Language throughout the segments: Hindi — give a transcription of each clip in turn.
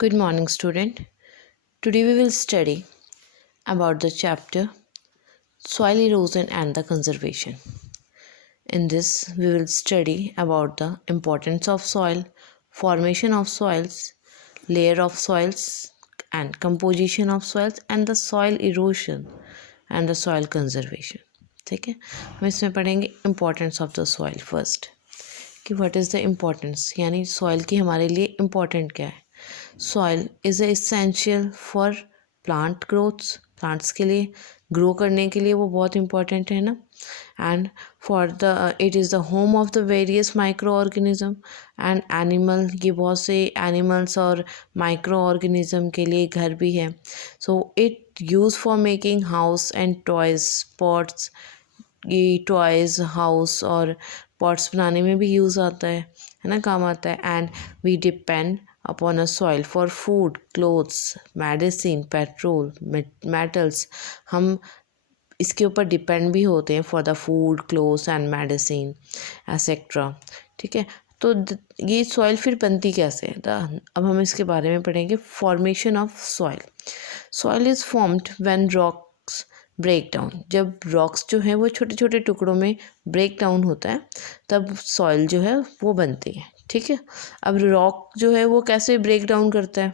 Good morning, student. Today we will study about the chapter Soil Erosion and the Conservation. In this, we will study about the importance of soil, formation of soils, layer of soils, and composition of soils, and the soil erosion and the soil conservation. ठीक है, हम इसमें पढ़ेंगे importance of the soil first. कि व्हाट इज़ द इम्पोर्टेंस, यानी सॉइल की हमारे लिए इम्पोर्टेंट क्या है. Soil is essential for plant growths, plants के लिए ग्रो करने के लिए वो बहुत इंपॉर्टेंट है ना. And for the it is the home of the various micro organism and animal, ये बहुत से एनिमल्स और माइक्रो ऑर्गेनिज्म के लिए घर भी है. So it use for making house and toys pots. ये टॉयज़ हाउस और पॉट्स बनाने में भी यूज़ आता है ना, काम आता है. And we depend upon a soil for food, clothes, medicine, petrol, metals. हम इसके ऊपर डिपेंड भी होते हैं for the food, clothes and medicine etcetera. ठीक है, तो ये सॉइल फिर बनती कैसे है. अब हम इसके बारे में पढ़ेंगे. Formation of soil. Soil is formed when rocks break down. जब रॉक्स जो है वो छोटे छोटे टुकड़ों में ब्रेक डाउन होता है तब सॉइल जो है वो बनती है. ठीक है, अब रॉक जो है वो कैसे ब्रेक डाउन करता है,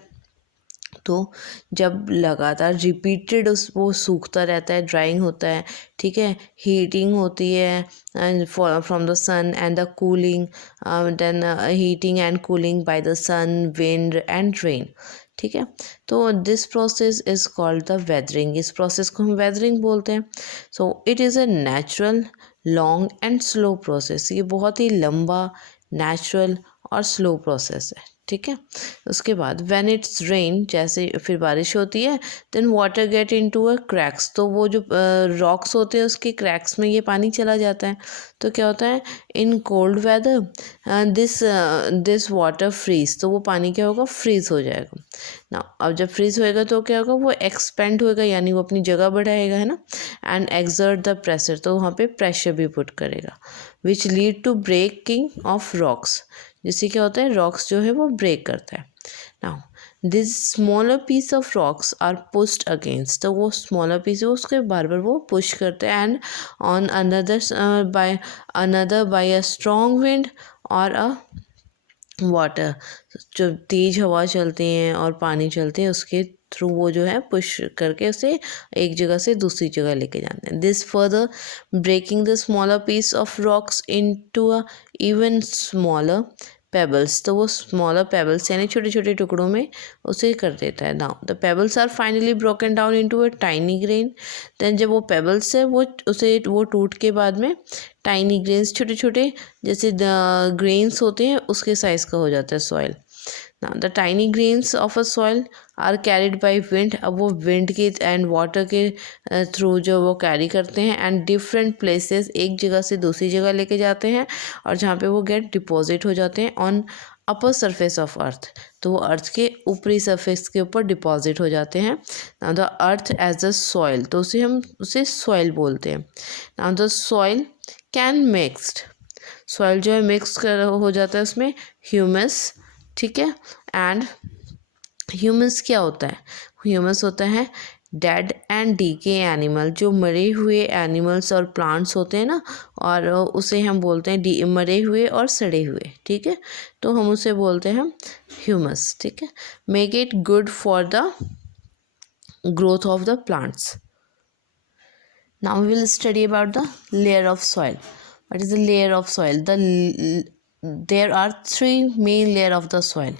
तो जब लगातार रिपीटेड वो सूखता रहता है, ड्राइंग होता है. ठीक है, हीटिंग होती है and from the sun and the cooling, then heating and cooling by the sun, wind and rain. ठीक है, तो this process is called the weathering. इस प्रोसेस को हम वेदरिंग बोलते हैं. So it is a natural, long and slow process. ये बहुत ही लंबा, नेचुरल और स्लो प्रोसेस है. ठीक है, उसके बाद व्हेन इट्स रेन, जैसे फिर बारिश होती है, then water get into a cracks. तो वो जो रॉक्स होते हैं उसके क्रैक्स में ये पानी चला जाता है. तो क्या होता है, in cold weather this water freeze. तो वो पानी क्या होगा, फ्रीज हो जाएगा ना. अब जब फ्रीज होएगा तो क्या होगा, वो एक्सपेंड होएगा, यानी वो अपनी जगह बढ़ाएगा, है ना. एंड एक्सर्ट द प्रेशर, तो वहाँ पे प्रेशर भी पुट करेगा, which lead to breaking of rocks. जिससे क्या होता है, रॉक्स जो है वो ब्रेक करता है. Now this smaller piece of rocks are pushed against. तो वो स्मॉलर पीस है उसके बार बार वो पुश करते हैं. And on another by a strong wind और अ वाटर. जो तेज हवा चलती हैं और पानी चलते हैं उसके थ्रू वो जो है पुश करके उसे एक जगह से दूसरी जगह लेके जाते हैं. This further breaking the smaller piece of rocks into a even smaller pebbles. तो वो स्मॉलर पेबल्स यानी छोटे छोटे टुकड़ों में उसे कर देता है. Now the pebbles are finally broken down into a tiny grain. Then जब वो पेबल्स है वो टूट के बाद में टाइनी ग्रेन्स, छोटे छोटे जैसे ग्रेन्स होते हैं उसके साइज़ का हो जाता है soil. Now the tiny grains of a soil are carried by wind. अब वो विंड के एंड वाटर के थ्रू जो वो कैरी करते हैं एंड डिफरेंट प्लेसेस, एक जगह से दूसरी जगह लेके जाते हैं और जहाँ पे वो गेट डिपॉजिट हो जाते हैं on upper surface of earth. तो वो अर्थ के ऊपरी सरफेस के ऊपर डिपॉजिट हो जाते हैं. Now the earth as a soil, तो उसे सॉइल बोलते हैं. Now the soil can mixed. Soil जो है मिक्स हो जाता है उसमें ह्यूमस. ठीक है, एंड ह्यूमस क्या होता है, ह्यूमस होता है डेड एंड डीके एनिमल. जो मरे हुए एनिमल्स और प्लांट्स होते हैं ना, और उसे हम बोलते हैं मरे हुए और सड़े हुए. ठीक है, तो हम उसे बोलते हैं ह्यूमस. ठीक है, make it good for the growth of the plants. Now we will study about the layer of soil. What is the layer of soil? There are three main layer of the soil.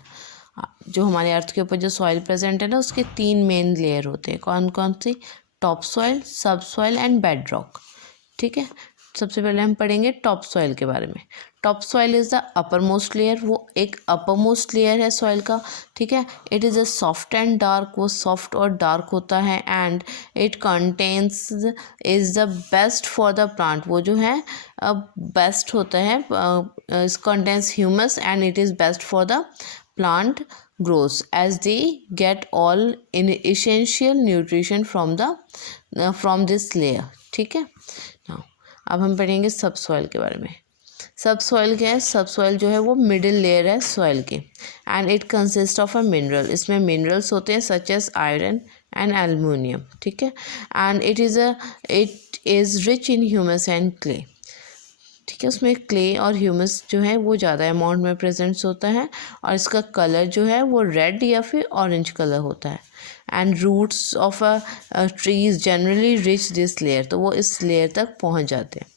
जो हमारे अर्थ के ऊपर जो सॉइल प्रेजेंट है ना, उसके 3 मेन लेयर होते हैं. कौन कौन सी, टॉप सॉइल, सब सॉइल एंड बेड रॉक. ठीक है, सबसे पहले हम पढ़ेंगे टॉप सॉइल के बारे में. Top soil is the upper most layer. वो एक अपर मोस्ट लेयर है सॉइल का. ठीक है, it is a soft and dark. वो सॉफ्ट और डार्क होता है. And it contains is the best for the plant. वो जो है बेस्ट होता है, contains humus and it is best for the plant grows as they get all in essential nutrition from this layer. ठीक है, now अब हम पढ़ेंगे सब सॉइल के बारे में. सब सॉइल क्या है, सब सॉइल जो है वो मिडिल लेयर है सॉइल की, and it consist of a mineral, इसमें मिनरल्स होते हैं such as iron and aluminium, ठीक है, and it is rich in humus and clay, ठीक है, उसमें क्ले और ह्यूमस जो है वो ज़्यादा अमाउंट में प्रेजेंट्स होता है, और इसका कलर जो है वो रेड या फिर ऑरेंज कलर होता है, and roots of a trees generally rich this layer, तो वो इस लेयर तक पहुंच जाते हैं,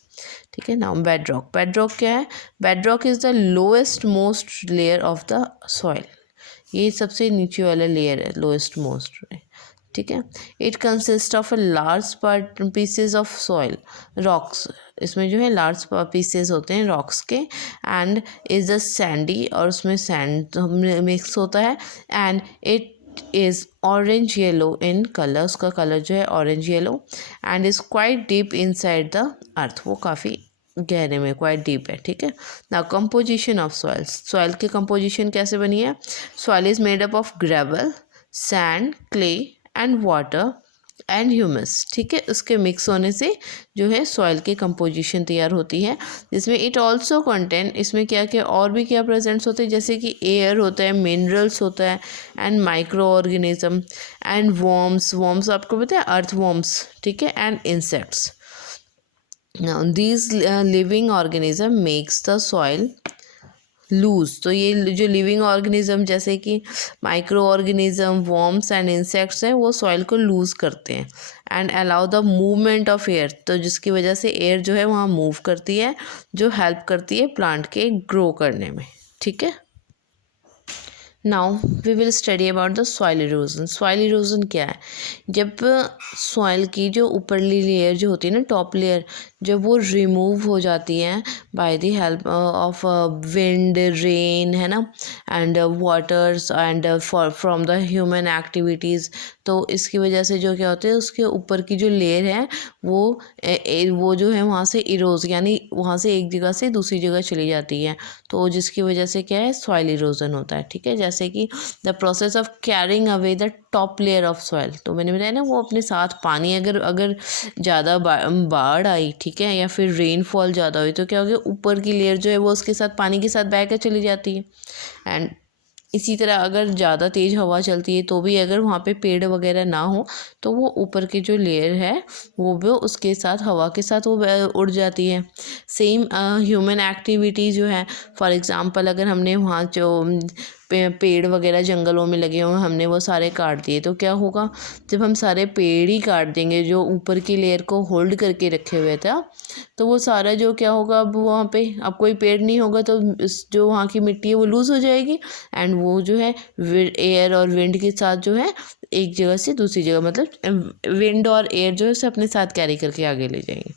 ठीक है। नाउ बेडरॉक, बेडरॉक क्या है, bedrock is the lowest most layer of the soil, ये सबसे नीचे वाला लेयर है, लोएस्ट मोस्ट, ठीक है। It consist of a large part pieces of soil rocks, इसमें जो है लार्ज पीसेज होते हैं रॉक्स के, एंड इज द सैंडी, और उसमें सैंड मिक्स होता है, and it is orange yellow in colour, उसका कलर जो है orange yellow, and is quite deep inside the earth, वो काफ़ी गहरे में, क्वाइट डीप है, ठीक है। Now composition of soil, soil की कंपोजिशन कैसे बनी है, soil is made up of gravel, sand, clay and water and humus, ठीक है, उसके मिक्स होने से जो है सॉइल की कंपोजिशन तैयार होती है, जिसमें इट ऑल्सो कंटेन, इसमें क्या क्या और भी क्या प्रेजेंट्स होते हैं, जैसे कि एयर होता है, मिनरल्स होता है, and micro organism and worms, worms आपको पता है अर्थ वॉर्म्स, ठीक है, and insects. Now these living organism makes the soil loose, तो ये जो लिविंग ऑर्गेनिज्म जैसे कि micro organism, worms and insects हैं, वो सॉइल को लूज करते हैं, and allow the movement of air, तो जिसकी वजह से एयर जो है वहाँ मूव करती है, जो हेल्प करती है प्लांट के ग्रो करने में, ठीक है। Now we will study about the soil erosion, soil erosion क्या है, जब सॉइल की जो ऊपरली लेयर जो होती है ना, टॉप लेयर, जब वो रिमूव हो जाती है by the help of wind, rain, है ना, and waters and from the human activities, तो इसकी वजह से जो क्या होता है, उसके ऊपर की जो लेयर है वो जो है वहाँ से इरोज, यानी वहाँ से एक जगह से दूसरी जगह चली जाती है, तो जिसकी वजह से क्या है, सॉइल इरोजन होता है, ठीक है। जैसे कि the process of carrying away the top layer of soil, तो मैंने बताया ना, वो अपने साथ पानी अगर ज़्यादा बाढ़ आई, ठीक है, या फिर रेनफॉल ज़्यादा हुई, तो क्या हो गया, ऊपर की लेयर जो है वो उसके साथ पानी के साथ बह कर चली जाती है, एंड इसी तरह अगर ज़्यादा तेज़ हवा चलती है तो भी अगर वहाँ पे पेड़ वगैरह ना हो, तो वो ऊपर की जो लेयर है वो भी उसके साथ, हवा के साथ वो उड़ जाती है। सेम ह्यूमन एक्टिविटी जो है, फॉर एग्ज़ाम्पल अगर हमने वहाँ जो पेड़ वगैरह जंगलों में लगे हुए हमने वो सारे काट दिए, तो क्या होगा, जब हम सारे पेड़ ही काट देंगे जो ऊपर की लेयर को होल्ड करके रखे हुए था, तो वो सारा जो क्या होगा, अब वहाँ पे अब कोई पेड़ नहीं होगा, तो जो वहाँ की मिट्टी है वो लूज़ हो जाएगी, एंड वो जो है एयर और विंड के साथ जो है एक जगह से दूसरी जगह, मतलब विंड और एयर जो है उसे अपने साथ कैरी करके आगे ले जाएंगे,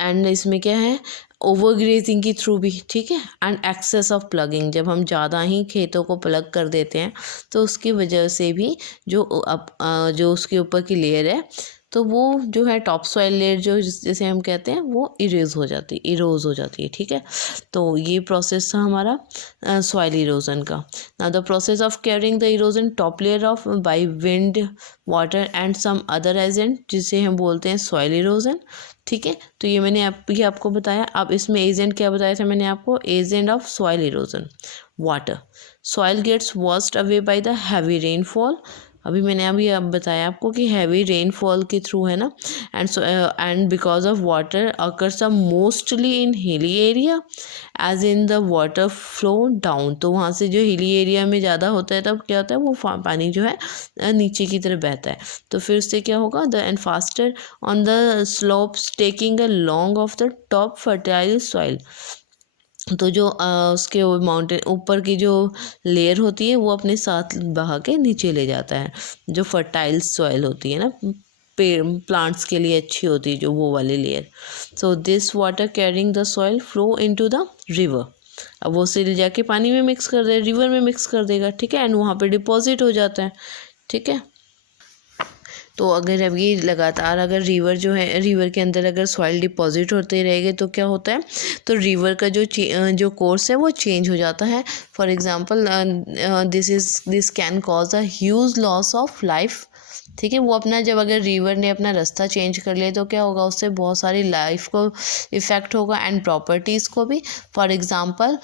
एंड इसमें क्या है, ओवरग्रेजिंग के थ्रू भी, ठीक है, एंड एक्सेस ऑफ प्लगिंग, जब हम ज़्यादा ही खेतों को प्लग कर देते हैं तो उसकी वजह से भी जो उसके ऊपर की लेयर है, तो वो जो है टॉप सॉइल लेयर जो जैसे हम कहते हैं वो इरोज हो जाती है, ठीक है। तो ये प्रोसेस था हमारा सॉइल इरोजन का। Now the process of carrying the erosion top layer of by wind, water and some other agent, जिसे हम बोलते हैं सॉइल इरोजन, ठीक है। तो ये मैंने आपको बताया। अब इसमें एजेंट क्या बताया था मैंने आपको, agent of soil erosion, water, soil gets washed away by the heavy rainfall, अभी अब बताया आपको कि हैवी रेनफॉल के थ्रू है ना, and because of water occurs mostly in hilly area as in the water flow down, तो वहाँ से जो हिली एरिया में ज़्यादा होता है तब क्या होता है, वो पानी जो है नीचे की तरफ बहता है, तो फिर उससे क्या होगा, the end faster on the slopes taking a long off the top fertile soil, तो जो उसके माउंटेन ऊपर की जो लेयर होती है वो अपने साथ बहा के नीचे ले जाता है, जो फर्टाइल सॉइल होती है ना, पेड़ प्लांट्स के लिए अच्छी होती है जो वो वाली layer. So this water carrying the soil flow into the river, अब वो सिल जाके पानी में मिक्स कर दे, रिवर में मिक्स कर देगा, ठीक है, एंड वहाँ पे डिपॉजिट हो जाता है, ठीक है। तो अगर अब ये लगातार अगर रिवर जो है, रिवर के अंदर अगर सॉइल डिपॉजिट होते रहेंगे तो क्या होता है, तो रिवर का जो कोर्स है वो चेंज हो जाता है। For example this can cause a huge loss of life ठीक है। वो अपना जब अगर रिवर ने अपना रास्ता चेंज कर लिया तो क्या होगा, उससे बहुत सारी लाइफ को इफ़ेक्ट होगा एंड प्रॉपर्टीज़ को भी। फॉर एग्ज़ाम्पल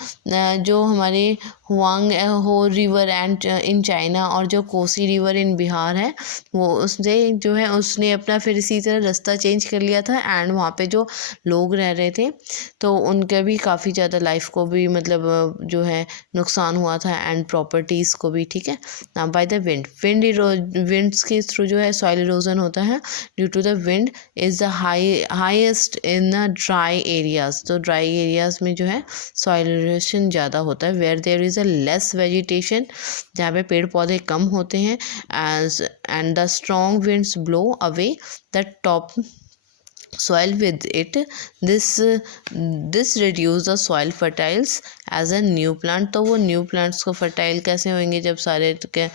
जो हमारे हुआंग हो रिवर एंड इन चाइना और जो कोसी रिवर इन बिहार है, वो उसने जो है उसने अपना फिर इसी तरह रास्ता चेंज कर लिया था एंड वहाँ पे जो लोग रह रहे थे तो उनका भी काफ़ी ज़्यादा लाइफ को भी मतलब जो है नुकसान हुआ था एंड प्रॉपर्टीज़ को भी। ठीक है ना। बाय द विंड्स के थ्रू जो है सॉइल इरोजन होता है due to the wind is the highest in the dry areas. तो ड्राई एरियाज में जो है सॉइल इरोजन ज़्यादा होता है। Where there is a less vegetation, जहाँ पे पेड़ पौधे कम होते हैं, and the strong winds blow away the top soil with it. This reduce the soil fertiles as a new plant। तो वो न्यू प्लांट्स को फर्टाइल कैसे होंगे जब सारे के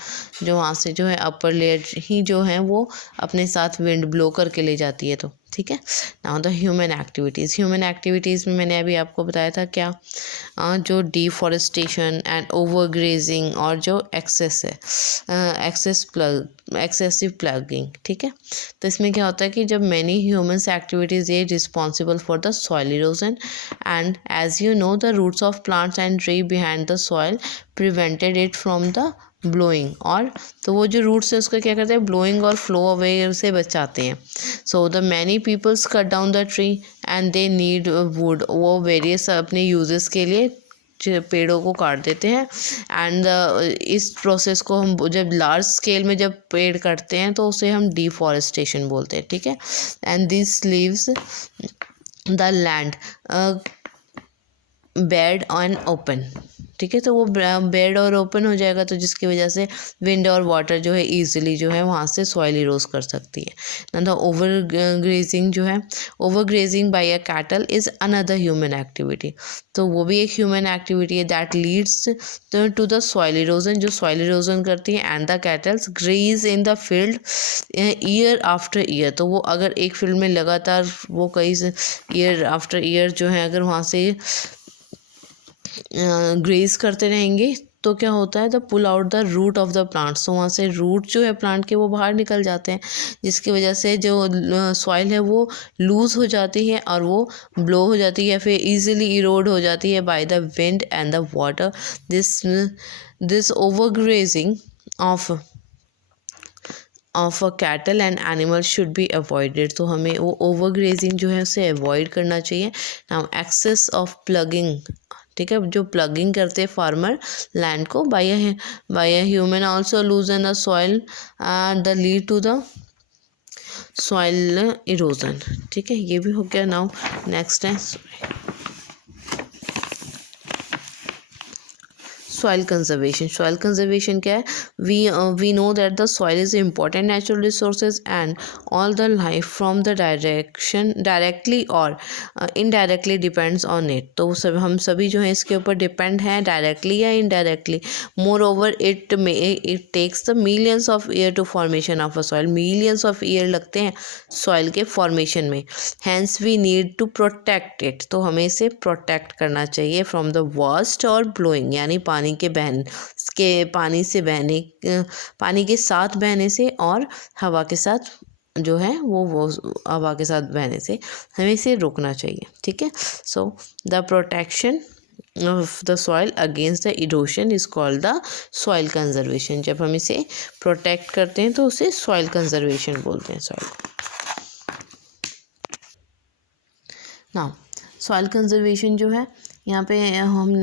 जो वहाँ से जो है अपर लेयर ही जो है वो अपने साथ विंड ब्लो करके ले जाती है। तो ठीक है। नाउ द ह्यूमन एक्टिविटीज़ में मैंने अभी आपको बताया था क्या, जो डिफॉरेस्टेशन एंड ओवरग्रेजिंग और जो एक्सेस है एक्सेसिव प्लगिंग। ठीक है। तो इसमें क्या होता है कि जब मैनी ह्यूमन्स एक्टिविटीज़ ये responsible for the soil erosion and as you know the roots of plants and tree behind the soil prevented it from the blowing. और तो वो जो रूट्स है उसका क्या करते हैं, ब्लोइंग और फ्लो अवे से बचाते हैं। So the many peoples cut down the tree and they need wood. वो वेरियस अपने यूजेस के लिए पेड़ों को काट देते हैं एंड इस प्रोसेस को हम जब लार्ज स्केल में जब पेड़ काटते हैं तो उसे हम डिफॉरेस्टेशन बोलते हैं। ठीक है। And this leaves the land bed and open. ठीक है। तो वो बेड और ओपन हो जाएगा तो जिसकी वजह से विंड और वाटर जो है ईजिली जो है वहाँ से सॉइल इरोज कर सकती है ना। द ओवरग्रेजिंग जो है, overgrazing by a cattle is another human activity. तो वो भी एक ह्यूमन एक्टिविटी है that leads to the soil erosion, जो सॉइल इरोजन करती है। And the cattles graze in the field year after year. तो वो अगर एक फील्ड में लगातार वो कई ईयर आफ्टर ईयर जो है अगर वहाँ से ग्रेज करते रहेंगे तो क्या होता है, the pull out the root of the plants. तो वहाँ से रूट जो है प्लांट के वो बाहर निकल जाते हैं जिसकी वजह से जो सॉइल है वो लूज हो जाती है और वो ब्लो हो जाती है, फिर इजीली इरोड हो जाती है by the wind and the water. This overgrazing of a cattle and animal should be avoided. तो हमें वो ओवरग्रेजिंग जो है उसे अवॉइड करना चाहिए। Now excess of ploughing. ठीक है। जो प्लगिंग करते हैं फार्मर लैंड को by human also loosen the soil the lead to the soil erosion. ठीक है। ये भी हो गया। नाउ नेक्स्ट है सॉइल कंजर्वेशन क्या है, we know that the soil is important natural resources and all the life from the directly और इनडायरेक्टली डिपेंड्स ऑन इट। तो हम सभी जो है इसके ऊपर डिपेंड हैं डायरेक्टली या indirectly. Moreover it takes the millions of year to formation of a soil. Millions of year लगते हैं सॉइल के फॉर्मेशन में। Hence we need to protect it. तो हमें इसे प्रोटेक्ट करना चाहिए फ्रॉम द वर्स्ट और ब्लोइंग, यानी पानी के साथ बहने से और हवा के साथ जो है वो हवा के साथ बहने से हमें इसे रोकना चाहिए। ठीक है। So the protection of the soil against the erosion is called the soil conservation. जब हम इसे प्रोटेक्ट करते हैं तो उसे सॉइल कंजर्वेशन बोलते हैं। सॉइल कंजर्वेशन जो है यहाँ पे हम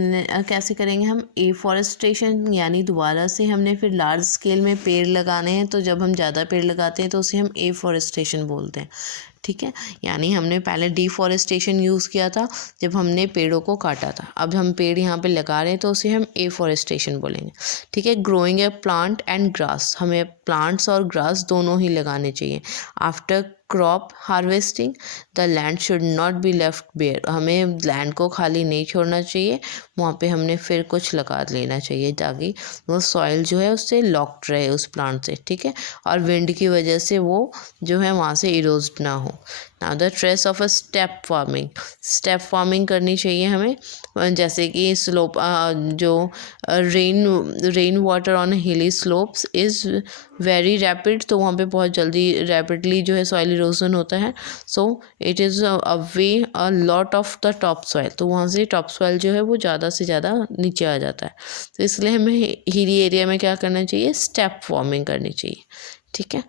कैसे करेंगे, हम एफॉरेस्टेशन यानी दोबारा से हमने फिर लार्ज स्केल में पेड़ लगाने हैं। तो जब हम ज़्यादा पेड़ लगाते हैं तो उसे हम एफॉरेस्टेशन बोलते हैं। ठीक है। यानी हमने पहले डिफॉरेस्टेशन यूज़ किया था जब हमने पेड़ों को काटा था, अब हम पेड़ यहाँ पे लगा रहे हैं तो उसे हम एफॉरेस्टेशन बोलेंगे। ठीक है। Growing a plant and grass, हमें प्लांट्स और ग्रास दोनों ही लगाने चाहिए। After crop harvesting the land should not be left bare. हमें लैंड को खाली नहीं छोड़ना चाहिए, वहाँ पे हमने फिर कुछ लगा लेना चाहिए ताकि वो सॉइल जो है उससे लॉक्ड रहे उस प्लांट से। ठीक है। और विंड की वजह से वो जो है वहाँ से इरोज ना हो। Now the trace of a step farming करनी चाहिए हमें, जैसे कि स्लोप जो रेन वाटर ऑन हिली स्लोप्स इज़ वेरी रैपिड, तो वहाँ पे बहुत जल्दी रैपिडली जो है सॉइल इरोजन होता है। सो it is away a lot of the top soil, तो वहाँ से टॉप सॉइल जो है वो ज़्यादा से ज़्यादा नीचे आ जाता है। तो इसलिए हमें हिली एरिया में क्या करना चाहिए, स्टेप फार्मिंग करनी चाहिए। ठीक है,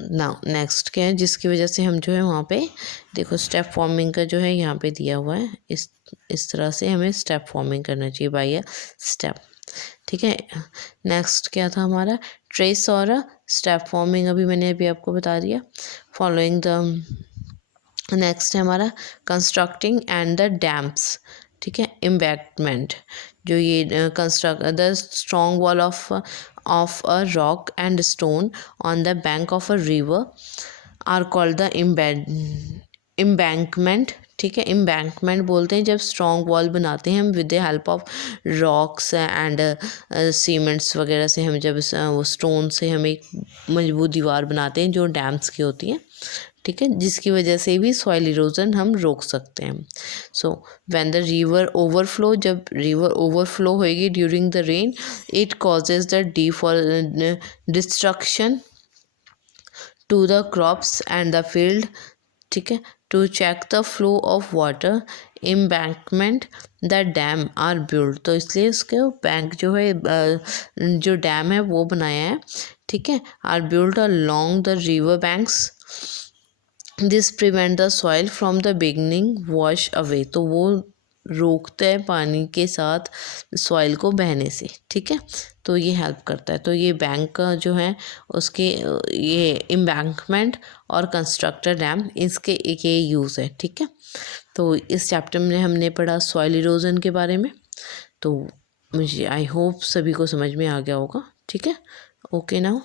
नाउ नेक्स्ट क्या है जिसकी वजह से हम जो है वहाँ पे देखो स्टेप फॉर्मिंग का जो है यहाँ पे दिया हुआ है, इस तरह से हमें स्टेप फॉर्मिंग करना चाहिए बाय अ स्टेप। ठीक है, नेक्स्ट क्या था हमारा, ट्रेस और स्टेप फॉर्मिंग अभी मैंने आपको बता दिया। फॉलोइंग द नेक्स्ट है हमारा कंस्ट्रक्टिंग एंड द डैम्प्स। ठीक है, एम्बैंकमेंट, जो ये construct the strong wall of a rock and stone on the bank of a river are called the embankment. ठीक है, एम्बैंकमेंट बोलते हैं जब स्ट्रॉन्ग वॉल बनाते हैं हम with the help of rocks and cements वगैरह से, हम जब वो स्टोन से हम एक मजबूत दीवार बनाते हैं जो डैम्स की होती है। ठीक है, जिसकी वजह से भी सॉइल इरोजन हम रोक सकते हैं। So when the river overflow, जब रिवर ओवरफ्लो होएगी during the rain, it causes the destruction to the crops and the field. ठीक है, to check the flow of water embankment the dam are build, तो इसलिए उसके बैंक जो है जो डैम है वो बनाया है। ठीक है, are build along the river banks, this prevent the soil from the beginning wash away, तो वो रोकते हैं पानी के साथ सॉइल को बहने से। ठीक है, तो ये हेल्प करता है। तो ये बैंक का जो है उसके ये एम्बैंकमेंट और कंस्ट्रक्टर डैम, इसके एक ये यूज़ है। ठीक है, तो इस चैप्टर में हमने पढ़ा सॉइल इरोजन के बारे में। तो मुझे आई होप सभी को समझ में आ गया होगा। ठीक है, ओके नाउ।